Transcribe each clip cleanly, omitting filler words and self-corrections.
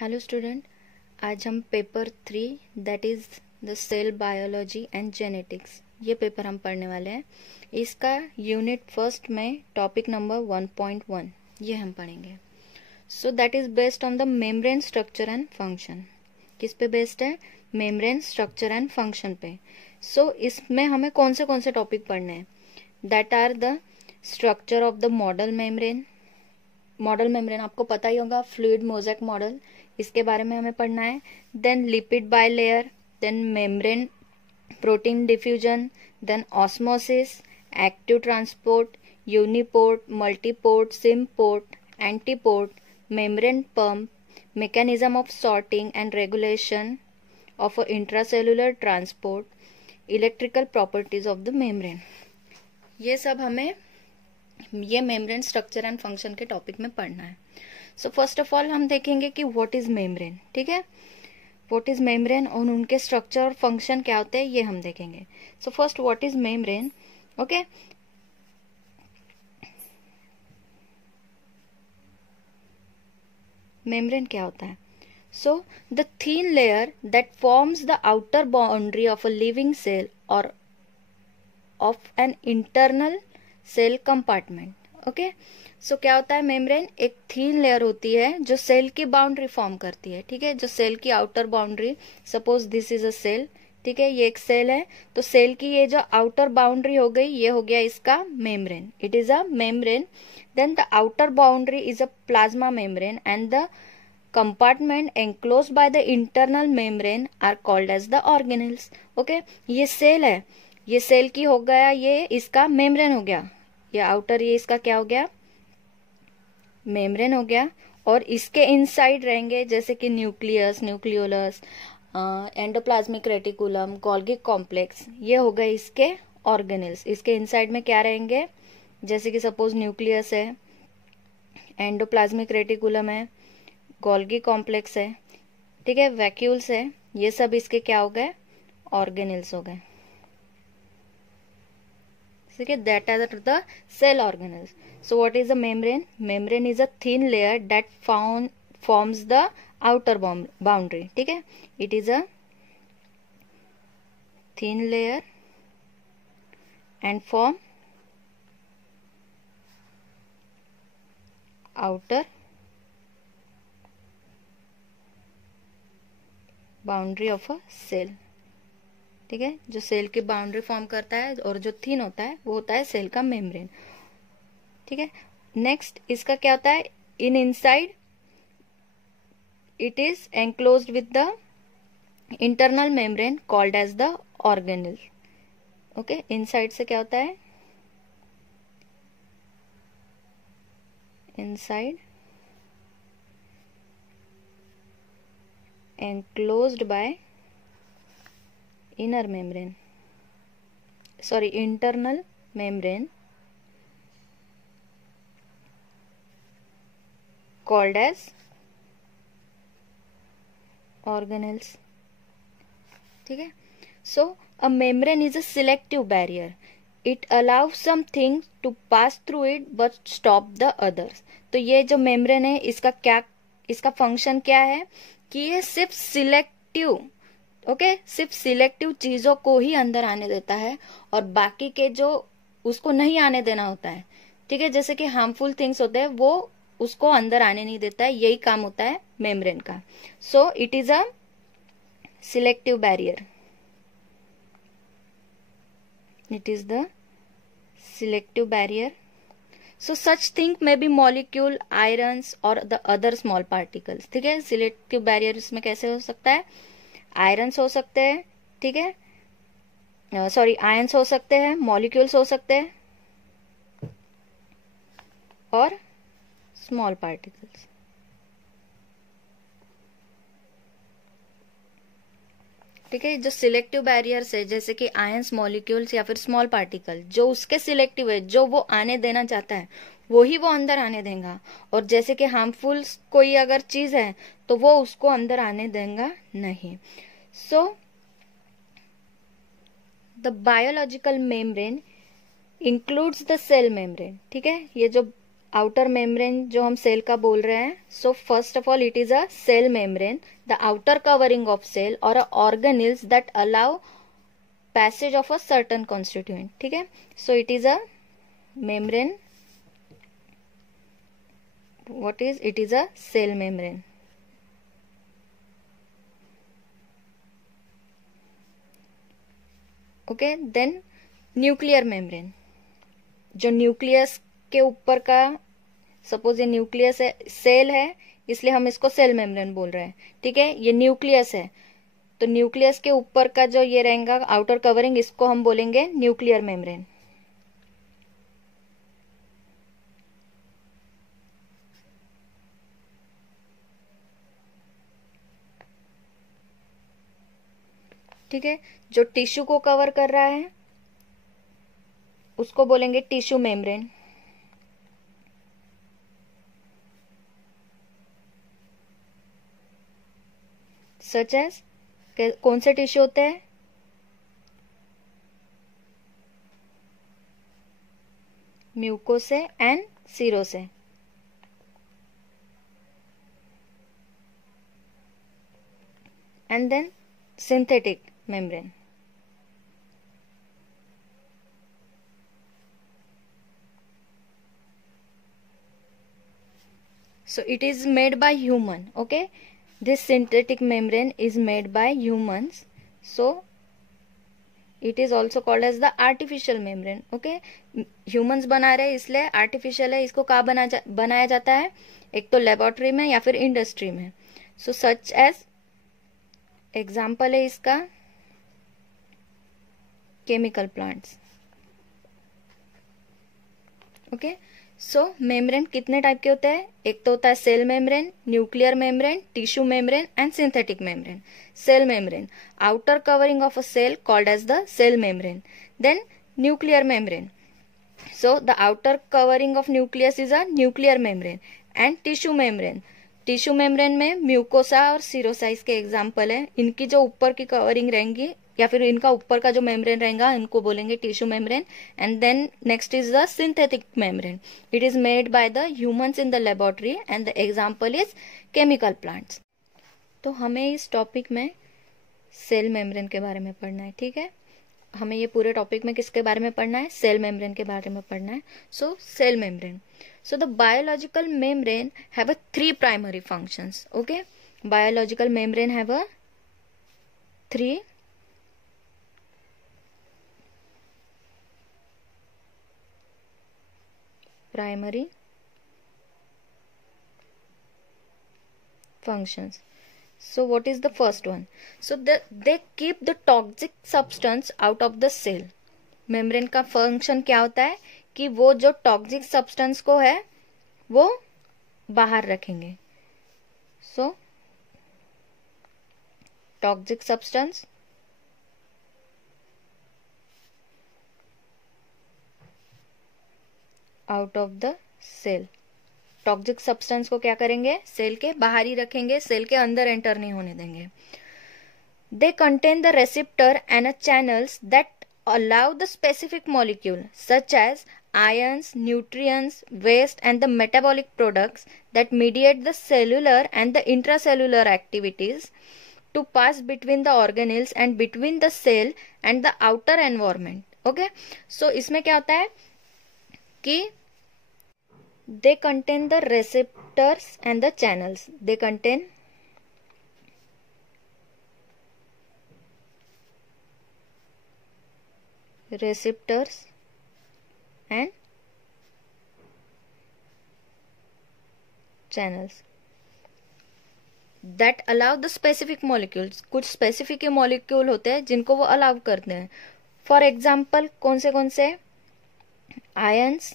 Hello student, आज हम paper 3 that is the cell biology and genetics ये paper हम पढ़ने वाले हैं। इसका यूनिट फर्स्ट में टॉपिक नंबर 1.1 ये हम पढ़ेंगे। So that is based on the membrane structure and function. किस पे बेस्ड है? मेम्ब्रेन स्ट्रक्चर एंड फंक्शन पे। सो इसमें हमें कौन से टॉपिक पढ़ने हैं? That are the structure of the model membrane. Model membrane आपको पता ही होगा, फ्लूइड मोज़ेक मॉडल, इसके बारे में हमें पढ़ना है। Then lipid bilayer, then membrane protein diffusion, then osmosis, active transport, uniport, multiport, symport, antiport, membrane pump, mechanism of sorting and regulation of a intracellular transport, electrical properties of the membrane। ये सब हमें ये membrane structure and function के topic में पढ़ना है। सो first of all हम देखेंगे कि व्हाट इज मेम्ब्रेन। ठीक है, व्हाट इज मेम्ब्रेन और उनके स्ट्रक्चर और फंक्शन क्या होते हैं ये हम देखेंगे। So first what is membrane. Okay, membrane क्या होता है? So the thin layer that forms the outer boundary of a living cell और of an internal cell compartment. Okay, so क्या होता है? मेम्ब्रेन एक थीन लेयर होती है जो सेल की बाउंड्री फॉर्म करती है। ठीक है, जो सेल की outer boundary, suppose this is a cell. ठीक है, ये एक सेल है, तो सेल की ये जो आउटर बाउंड्री हो गई, ये हो गया इसका membrane. It is a membrane. Then the outer boundary is a plasma membrane and the compartment enclosed by the internal membrane are called as the organelles। Okay, ये सेल है, ये सेल की हो गया, ये इसका मेम्ब्रेन हो गया, ये आउटर, ये इसका क्या हो गया? मेम्ब्रेन हो गया। और इसके इनसाइड रहेंगे जैसे कि nucleus, nucleolus, endoplasmic reticulum, Golgi complex, ये हो गए इसके ऑर्गेनेल्स। इसके इनसाइड में क्या रहेंगे? जैसे कि सपोज न्यूक्लियस है, एंडोप्लाज्मिक रेटिकुलम है, गोल्गी कॉम्प्लेक्स है, ठीक है, वैक्यूल्स है, ये सब इसके क्या हो गए? ऑर्गेनेल्स हो गए। ठीक है, that are the cell organelles. So what is the membrane? Membrane is a thin layer that forms the outer boundary. ठीक है, it is a thin layer and form outer boundary of a cell. ठीक है, जो सेल की boundary form करता है और जो थिन होता है वो होता है सेल का मेम्ब्रेन। ठीक है, नेक्स्ट इसका क्या होता है? In inside it is enclosed with the internal membrane called as the organelle. Okay, inside से क्या होता है? Inside enclosed by inner membrane, sorry, internal membrane called as organelles। ठीक है, so a membrane is a selective barrier, it allows some things to pass through it but stop the others। तो ये जो membrane है इसका क्या, इसका function क्या है कि ये सिर्फ सिलेक्टिव, ओके, सिर्फ सिलेक्टिव चीजों को ही अंदर आने देता है और बाकी के जो उसको नहीं आने देना होता है, ठीक है, जैसे कि हार्मफुल थिंग्स होते हैं वो उसको अंदर आने नहीं देता है। यही काम होता है मेम्ब्रेन का। सो it is a selective barrier, it is the selective barrier. So such thing may be molecule, ions or the other small particles। ठीक है, सिलेक्टिव बैरियर इसमें कैसे हो सकता है? आयरन्स हो सकते हैं, ठीक है, सॉरी, आयंस हो सकते हैं, मॉलिक्यूल्स हो सकते हैं और स्मॉल पार्टिकल्स। ठीक है, जो सिलेक्टिव बैरियर्स है जैसे कि आयंस, मॉलिक्यूल्स या फिर स्मॉल पार्टिकल, जो उसके सिलेक्टिव है, जो वो आने देना चाहता है वो ही वो अंदर आने देगा। और जैसे कि हार्मफुल कोई अगर चीज है तो वो उसको अंदर आने देगा नहीं। So the biological membrane includes the cell membrane. ठीक है, ये जो आउटर मेम्ब्रेन जो हम सेल का बोल रहे हैं, so first of all it is a cell membrane, the outer covering of cell और organelles that allow passage of a certain constituent. ठीक है, so it is a membrane. What is it? Is a cell membrane. Okay, then nuclear membrane, जो nucleus के ऊपर का, suppose ये nucleus है, cell है, इसलिए हम इसको सेल मेम्ब्रेन बोल रहे हैं. ठीक है, ये न्यूक्लियस है, तो न्यूक्लियस के ऊपर का जो ये रहेगा आउटर कवरिंग, इसको हम बोलेंगे न्यूक्लियर मेम्ब्रेन. ठीक है, जो टिश्यू को कवर कर रहा है उसको बोलेंगे टिश्यू मेम्ब्रेन. सच एज, कौन से टिश्यू होते हैं? Mucosae and serosae. And then synthetic membrane. So it is made by human. Okay, this synthetic membrane is made by humans, so it is also called as the artificial membrane. Okay, humans बना रहे हैं इसलिए artificial है. इसको कहाँ बनाया जाता है? एक तो लेबोरेटरी में या फिर इंडस्ट्री में. so such as एग्जाम्पल है इसका chemical plants. Okay, so membrane कितने टाइप के होते हैं? एक तो होता है cell membrane, nuclear membrane, tissue membrane and synthetic membrane. Cell membrane, outer covering of a cell called as the cell membrane. Then nuclear membrane, so the outer covering of nucleus is a nuclear membrane. And tissue membrane, tissue membrane में mucosa और serosa इसके example है. इनकी जो ऊपर की covering रहेंगी या फिर इनका ऊपर का जो मेम्ब्रेन रहेगा इनको बोलेंगे tissue membrane. And then next is the synthetic membrane. It is made by the humans in the laboratory and the example is chemical plants. तो हमें इस टॉपिक में सेल मेम्ब्रेन के बारे में पढ़ना है. ठीक है, हमें ये पूरे टॉपिक में किसके बारे में पढ़ना है? सेल मेम्ब्रेन के बारे में पढ़ना है. So cell membrane, so the biological membrane have a 3 primary functions. Okay, biological membrane have a 3 primary functions. So what is the first one? So they keep the toxic substance out of the cell. Membrane का function क्या होता है कि वो जो toxic substance को है वो बाहर रखेंगे. So toxic substance out of the cell. Toxic substance को क्या करेंगे? सेल के बाहर ही रखेंगे, सेल के अंदर एंटर नहीं होने देंगे. They contain the receptor and a channels that allow the specific molecule such as ions, nutrients, waste and the metabolic products that mediate the cellular and the intracellular activities to pass between the organelles and between the cell and the outer environment. Okay, so इसमें क्या होता है कि they contain the receptors and the channels. They contain receptors and channels that allow the specific molecules. कुछ specific molecule होते हैं जिनको वो allow करते हैं. For example, कौन से ions,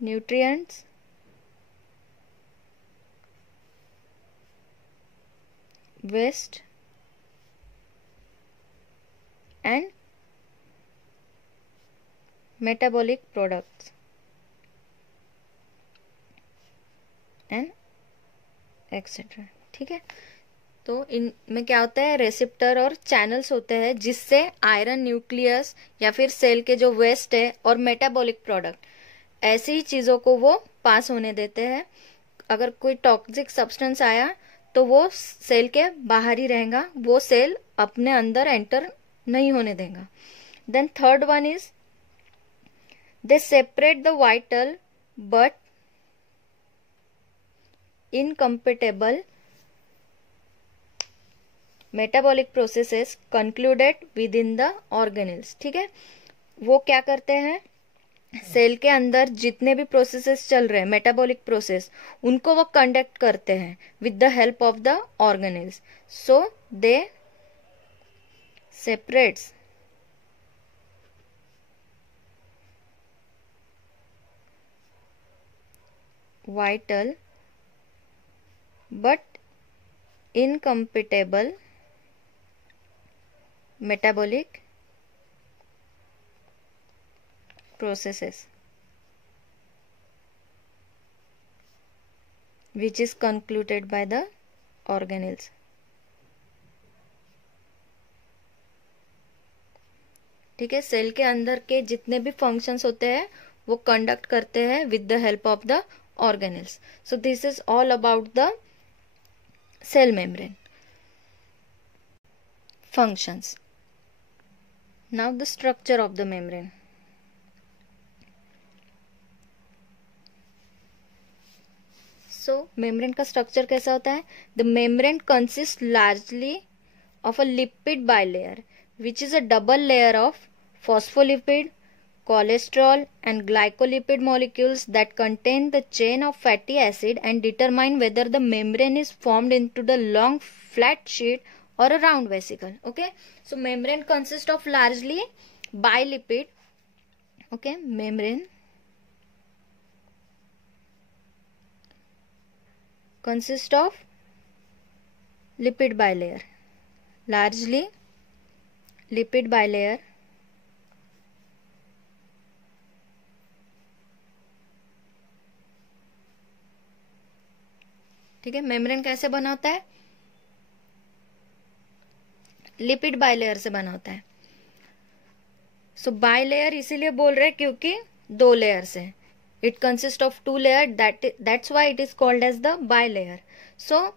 nutrients, waste and metabolic products and etcetera. ठीक है, तो इनमें क्या होता है? रेसिप्टर और चैनल्स होते हैं जिससे आयरन, न्यूक्लियस या फिर सेल के जो वेस्ट है और मेटाबॉलिक प्रोडक्ट, ऐसी ही चीजों को वो पास होने देते हैं। अगर कोई टॉक्सिक सब्सटेंस आया तो वो सेल के बाहर ही रहेगा, वो सेल अपने अंदर एंटर नहीं होने देगा। Then third one is they separate the vital but incompatible metabolic processes concluded within the organelles. ठीक है, वो क्या करते हैं, सेल के अंदर जितने भी प्रोसेसेस चल रहे हैं मेटाबॉलिक प्रोसेस, उनको वो कंडक्ट करते हैं with the help of the organelles. So they separates vital but incompatible metabolic processes which is concluded by the organelles। ठीक है, सेल के अंदर के जितने भी फंक्शंस होते हैं वो कंडक्ट करते हैं with the help of the organelles। So this is all about the cell membrane functions. Now the structure of the membrane. So membrane का structure कैसा होता है? The membrane consists largely of a lipid bilayer which is a double layer of phospholipid, cholesterol and glycolipid molecules that contain the chain of fatty acid and determine whether the membrane is formed into the long flat sheet or a round vesicle. Okay, so membrane consists of largely bilipid. Okay, membrane consists of lipid bilayer, largely lipid bilayer ठीक है, membrane कैसे बना होता है, lipid bilayer से बना होता है। सो बाइलेयर इसीलिए बोल रहे हैं क्योंकि दो लेयर्स है, it consist of two layer, that's why it is called as the bilayer. So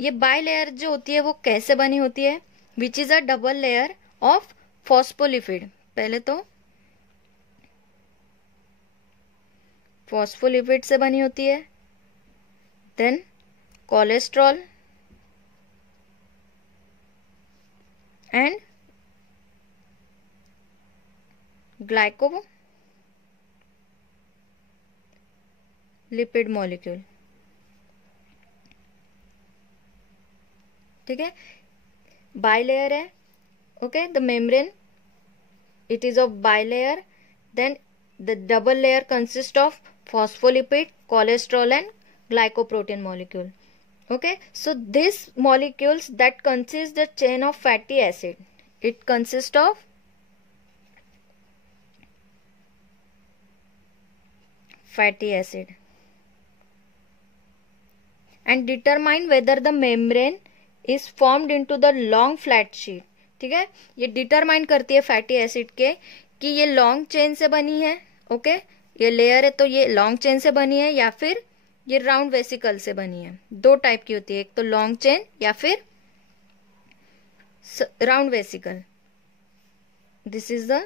ये बाइलेयर जो होती है वो कैसे बनी होती है, which is a double layer of phospholipid. पहले तो फॉस्फोलिपिड से बनी होती है, then cholesterol and glycolipid molecule. ठीक है, बाइलेयर है। Okay, the membrane it is of bilayer, then the double layer consists of phospholipid, cholesterol and glycoprotein molecule. Okay, so these molecules that consist the chain of fatty acid, it consists of fatty acid and determine whether the membrane is formed into the long flat sheet. ठीक है, ये determine करती है fatty acid के कि ये long chain से बनी है। ओके, ये लेयर है तो ये लॉन्ग चेन से बनी है या फिर ये राउंड वेसिकल से बनी है। दो टाइप की होती है, एक तो लॉन्ग चेन या फिर round vesicle. This is the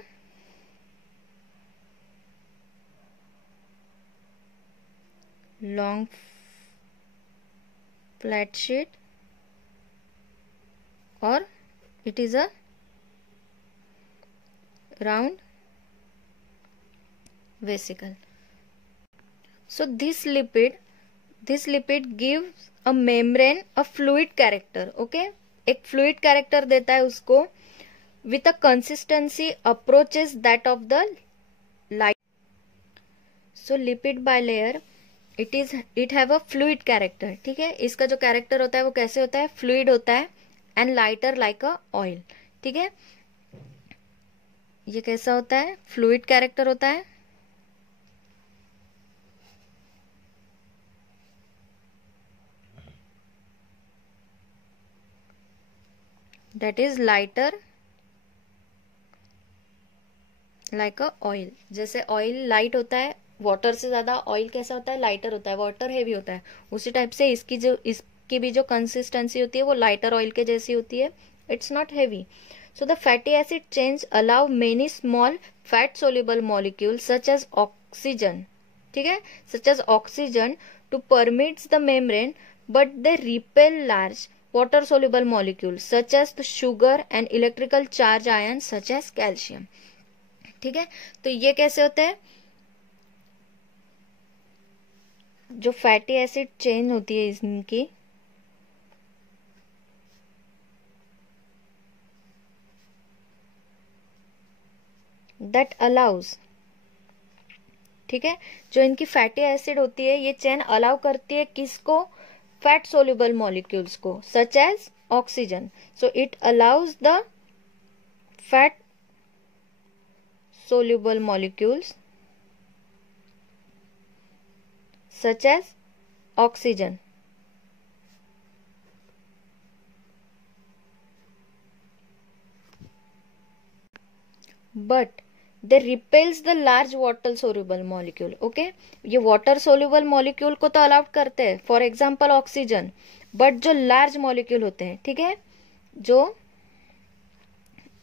long flat sheet और it is a round vesicle. So this lipid gives a membrane a fluid character. Okay, एक fluid character देता है उसको with a consistency approaches that of the light. So lipid bilayer it have a fluid character. ठीक है, इसका जो character होता है वो कैसे होता है, fluid होता है and lighter like a oil. ठीक है, ये कैसा होता है, फ्लूइड कैरेक्टर होता है, that is lighter like a oil. जैसे ऑयल लाइट होता है वाटर से ज्यादा ऑयल कैसा होता है, लाइटर होता है, वाटर हेवी होता है। उसी टाइप से इसकी भी जो कंसिस्टेंसी होती है वो लाइटर ऑयल के जैसी होती है, it's not heavy. So the fatty acid chains allow many small fat soluble molecules such as oxygen, ठीक है, such as oxygen to permeate the membrane, but they repel large water soluble molecules such as the sugar and electrical charge ions such as calcium, ठीक है। तो ये कैसे होते हैं, जो फैटी एसिड चेन होती है इनकी, दैट अलाउज, ठीक है, जो इनकी फैटी एसिड होती है ये चेन अलाउ करती है किसको, फैट सोल्यूबल मॉलिक्यूल्स को, such as oxygen. So it allows the fat soluble molecules such as oxygen, but they repels the large water soluble molecule. Okay, ये वाटर सोल्यूबल मॉलिक्यूल को तो अलाउड करते हैं, for example oxygen, but जो large molecule होते हैं, ठीक है, जो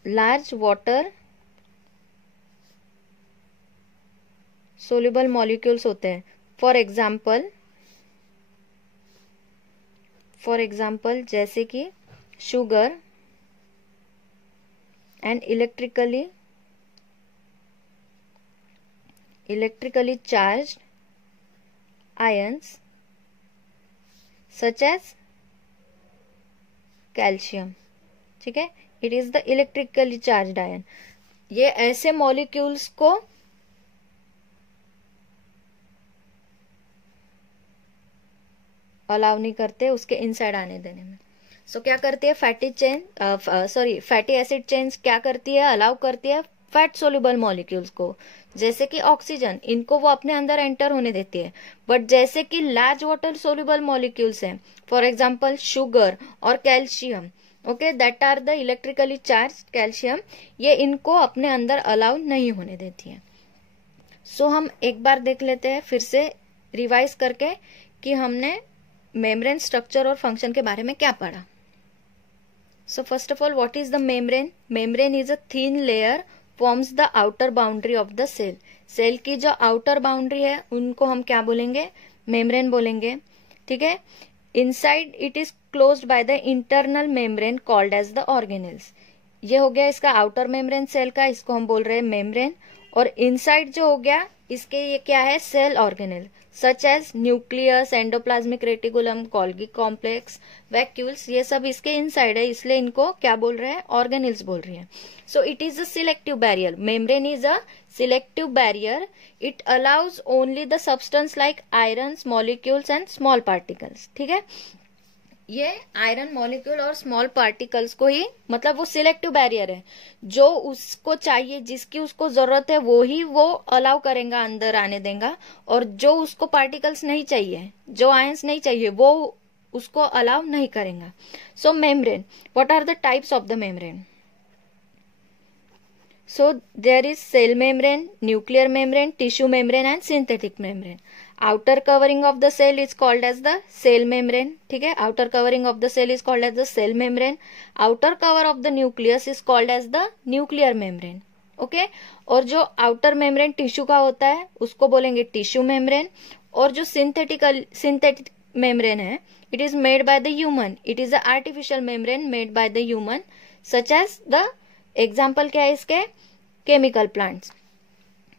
लार्ज वाटर सोल्यूबल मॉलिक्यूल्स होते हैं, फॉर एग्जाम्पल जैसे कि sugar and electrically charged ions such as calcium, ठीक है, it is the electrically charged ion. ये ऐसे मॉलिक्यूल्स को अलाउ नहीं करते उसके इनसाइड आने देने में। सो क्या करती है फैटी एसिड चेन्स क्या करती है, अलाउ करती है फैट सोल्यूबल मॉलिक्यूल्स को, जैसे कि ऑक्सीजन, इनको वो अपने अंदर एंटर होने देती है। बट जैसे कि लार्ज वाटर सोल्यूबल मॉलिक्यूल्स हैं, फॉर एग्जांपल शुगर और calcium, okay, that are the electrically charge calcium, ये इनको अपने अंदर अलाउ नहीं होने देती है। सो हम एक बार देख लेते हैं फिर से रिवाइज करके कि हमने मेम्ब्रेन स्ट्रक्चर और फंक्शन के बारे में क्या पढ़ा। So first of all, what is the membrane? Membrane is a thin layer forms the outer boundary of the cell. Cell की जो आउटर बाउंड्री है उनको हम क्या बोलेंगे, मेम्ब्रेन बोलेंगे, ठीक है। Inside it is closed by the internal membrane called as the organelles. ये हो गया इसका आउटर मेम्ब्रेन सेल का, इसको हम बोल रहे हैं मेम्ब्रेन। और इनसाइड जो हो गया इसके, ये क्या है, cell organelle such as nucleus, endoplasmic reticulum, Golgi complex, vacuoles, ये सब इसके इनसाइड है, इसलिए इनको क्या बोल रहे हैं, ऑर्गेनेल्स बोल रही है। So it is a selective barrier, membrane is a selective barrier, it allows only the substance like irons molecules and small particles, ठीक है। ये आयरन मॉलिक्यूल और स्मॉल पार्टिकल्स को ही, मतलब वो सिलेक्टिव बैरियर है, जो उसको चाहिए, जिसकी उसको जरूरत है वो ही वो अलाउ करेगा, अंदर आने देगा, और जो उसको पार्टिकल्स नहीं चाहिए, जो आयंस नहीं चाहिए, वो उसको अलाउ नहीं करेगा। So membrane, what are the types of the membrane? So there is cell membrane, nuclear membrane, tissue membrane and synthetic membrane. Outer covering of the cell is called as the cell membrane, ठीक है, outer covering of the cell is called as the cell membrane. Outer cover of the nucleus is called as the nuclear membrane, okay. और जो outer membrane tissue का होता है उसको बोलेंगे tissue membrane, और जो synthetic membrane है, it is made by the human, it is a artificial membrane made by the human, such as the example क्या है इसके, chemical plants.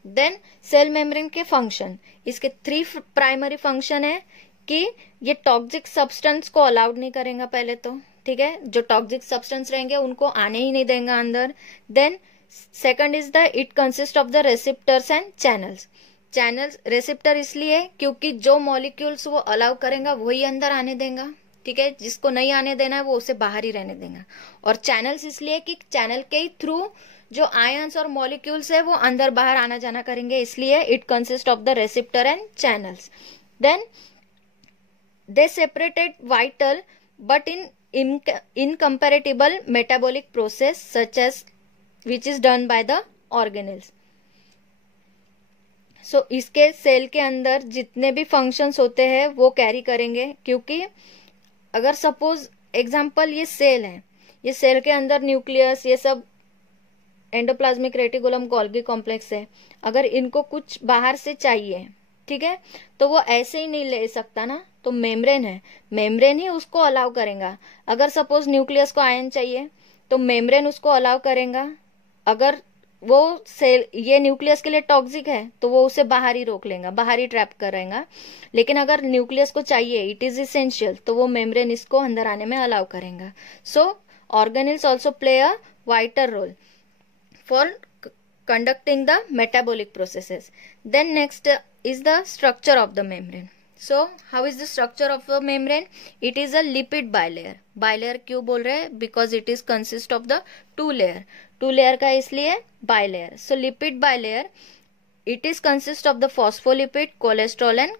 Then cell membrane के फंक्शन, इसके 3 प्राइमरी फंक्शन है कि ये टॉक्सिक सब्सटेंस को अलाउड नहीं करेगा पहले तो, ठीक है, जो टॉक्सिक सब्सटेंस रहेंगे उनको आने ही नहीं देगा अंदर। Then second is the it consist of the receptors and channels. Channels, receptor इसलिए क्योंकि जो मॉलिक्यूल्स वो अलाउ करेगा वही अंदर आने देगा, ठीक है, जिसको नहीं आने देना है वो उसे बाहर ही रहने देगा। और चैनल्स इसलिए कि चैनल के थ्रू जो आयंस और मॉलिक्यूल्स है वो अंदर बाहर आना जाना करेंगे, इसलिए it consist of the receptor and channels. Then they separated vital but in incompatible metabolic process such as which is done by the organelles. So इसके सेल के अंदर जितने भी फंक्शंस होते हैं वो कैरी करेंगे, क्योंकि अगर सपोज एग्जांपल ये सेल है, ये सेल के अंदर न्यूक्लियस ये सब एंडोप्लाज्मिक रेटिकुलम गोल्गी कॉम्प्लेक्स है, अगर इनको कुछ बाहर से चाहिए, ठीक है, तो वो ऐसे ही नहीं ले सकता ना, तो मेम्ब्रेन है, मेम्ब्रेन ही उसको अलाउ करेगा। अगर सपोज न्यूक्लियस को आयन चाहिए तो मेम्ब्रेन उसको अलाउ करेगा। अगर वो सेल ये न्यूक्लियस के लिए टॉक्सिक है तो वो उसे बाहर ही रोक लेगा, बाहर ही ट्रैप करेगा। लेकिन अगर न्यूक्लियस को चाहिए, इट इज इसेंशियल, तो वो मेम्ब्रेन इसको अंदर आने में अलाउ करेगा। So organelles also play a vital role for conducting the metabolic processes. Then next is the structure of the membrane. So how is the structure of the membrane? It is a lipid bilayer. Bilayer क्यों बोल रहे हैं? Because it is consist of the two layer. Two layer का इसलिए bilayer. So lipid bilayer, it is consist of the phospholipid, cholesterol and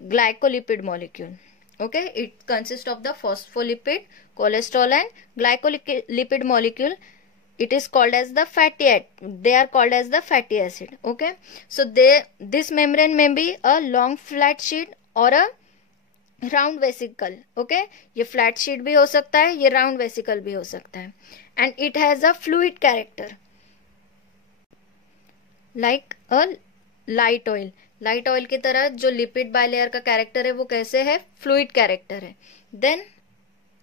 glycolipid molecule. Okay, it consists of the phospholipid, cholesterol and glycolipid molecule. It is called as the fatty acid. They are called as the fatty acid. Okay, so this membrane may be a long flat sheet or a round vesicle. Okay, ये flat sheet भी हो सकता है, ये round vesicle भी हो सकता है. And it has a fluid character like a light oil. Light oil की तरह जो लिपिड बाइलेयर का कैरेक्टर है वो कैसे है? फ्लूइड कैरेक्टर है. Then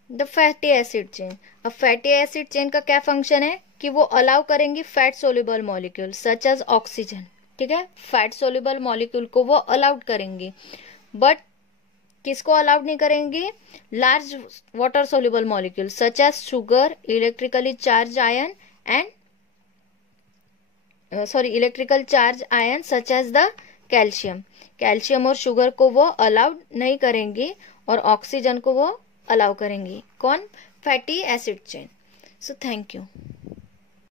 the fatty acid chain. अब फैटी एसिड चेन का क्या फंक्शन है कि वो अलाउ करेंगी fat soluble molecule such as oxygen. ठीक है, फैट सोल्यूबल मॉलिक्यूल को वो अलाउड करेंगी, बट किसको अलाउड नहीं करेंगी? Large water soluble molecule such as sugar, electrically charge ion and electrical charge ion such as the calcium. Calcium और sugar को वो अलाउड नहीं करेंगी और ऑक्सीजन को वो अलाउ करेंगी. कौन? Fatty acid chain. So thank you.